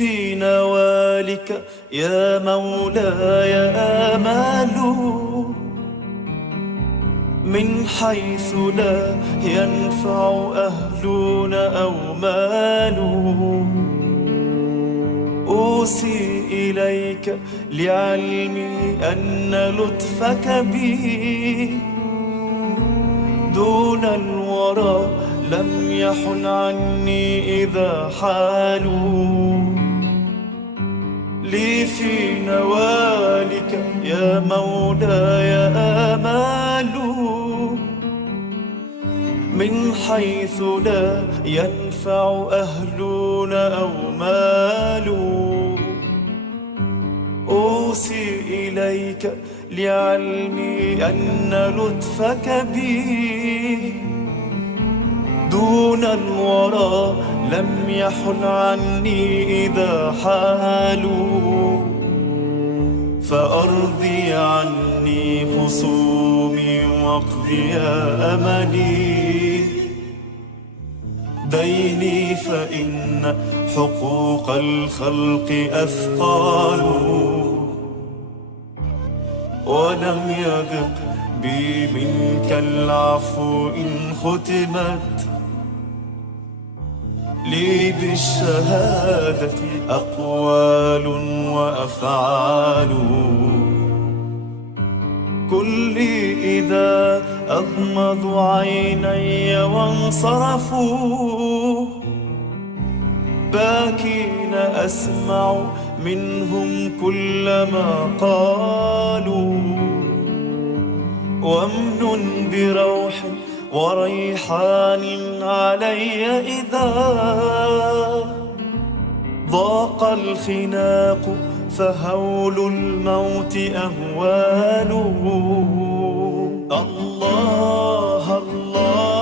في نوالك يا مولاي آمال من حيث لا ينفع أهلون أو مال. أوصي إليك لعلمي أن لطفك بي دون الورى لم يحل عني إذا حالوا. لي في نوالك يا مولاي آمال من حيث لا ينفع أهلون أو مال. أوصي إليك لعلمي أن لطفك بي دون الورى لم يحل عني إذا حالوا. فأرضي عني خصومي واقضي أملي ديني فإن حقوق الخلق أثقال. ولم يذق بي منك العفو إن ختمت لي بالشهادة أقوال وأفعال. كلي إذا أغمضوا عيني وانصرفوا باكين أسمع منهم كل ما قالوا. وامن بروح وريحان علي إذا ضاق الخناق فهول الموت أهوال. الله الله